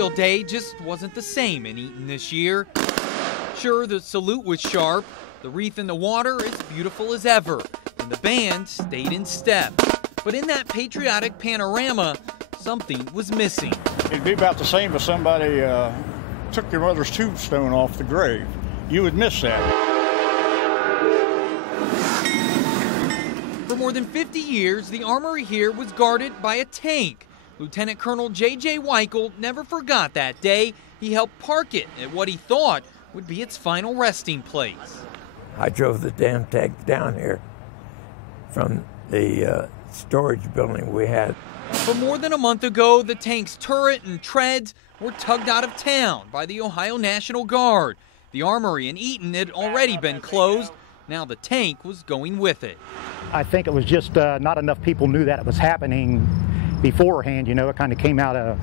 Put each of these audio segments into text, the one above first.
Memorial Day just wasn't the same in Eaton this year. Sure, the salute was sharp, the wreath in the water as beautiful as ever, and the band stayed in step. But in that patriotic panorama, something was missing. It'd be about the same if somebody took your mother's tombstone off the grave. You would miss that. For more than 50 years, the armory here was guarded by a tank. Lieutenant Colonel J.J. Weichel never forgot that day. He helped park it at what he thought would be its final resting place. I drove the damn tank down here from the storage building we had. But more than a month ago, the tank's turret and treads were tugged out of town by the Ohio National Guard. The armory in Eaton had already been closed. Now the tank was going with it. I think it was just not enough people knew that it was happening beforehand. You know, it kind of came out of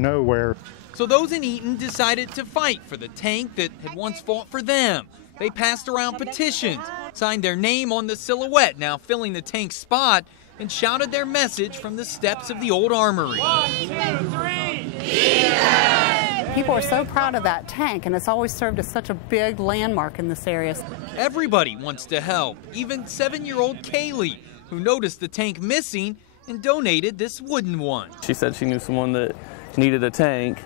nowhere. So those in Eaton decided to fight for the tank that had once fought for them. They passed around petitions, signed their name on the silhouette now filling the tank's spot, and shouted their message from the steps of the old armory. 1, 2, 3, people are so proud of that tank, and it's always served as such a big landmark in this area. Everybody wants to help, even 7-year-old Kaylee, who noticed the tank missing and donated this wooden one. She said she knew someone that needed a tank.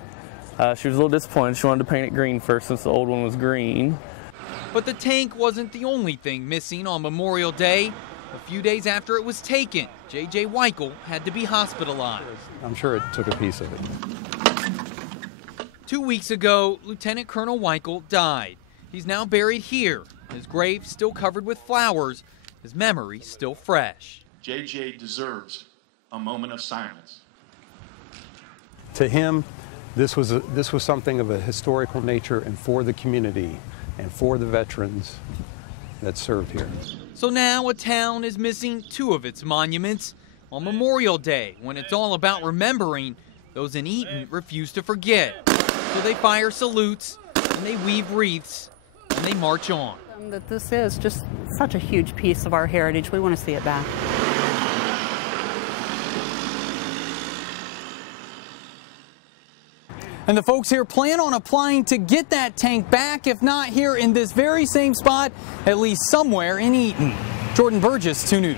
She was a little disappointed. She wanted to paint it green first since the old one was green. But the tank wasn't the only thing missing on Memorial Day. A few days after it was taken, J.J. Weichel had to be hospitalized. I'm sure it took a piece of it. 2 weeks ago, Lieutenant Colonel Weichel died. He's now buried here, his grave still covered with flowers, his memory still fresh. J.J. deserves a moment of silence. To him, this was something of a historical nature and for the community and for the veterans that served here. So now a town is missing 2 of its monuments. On Memorial Day, when it's all about remembering, those in Eaton refuse to forget. So they fire salutes, and they weave wreaths, and they march on. That this is just such a huge piece of our heritage. We want to see it back. And the folks here plan on applying to get that tank back, if not here in this very same spot, at least somewhere in Eaton. Jordan Burgess, 2 News.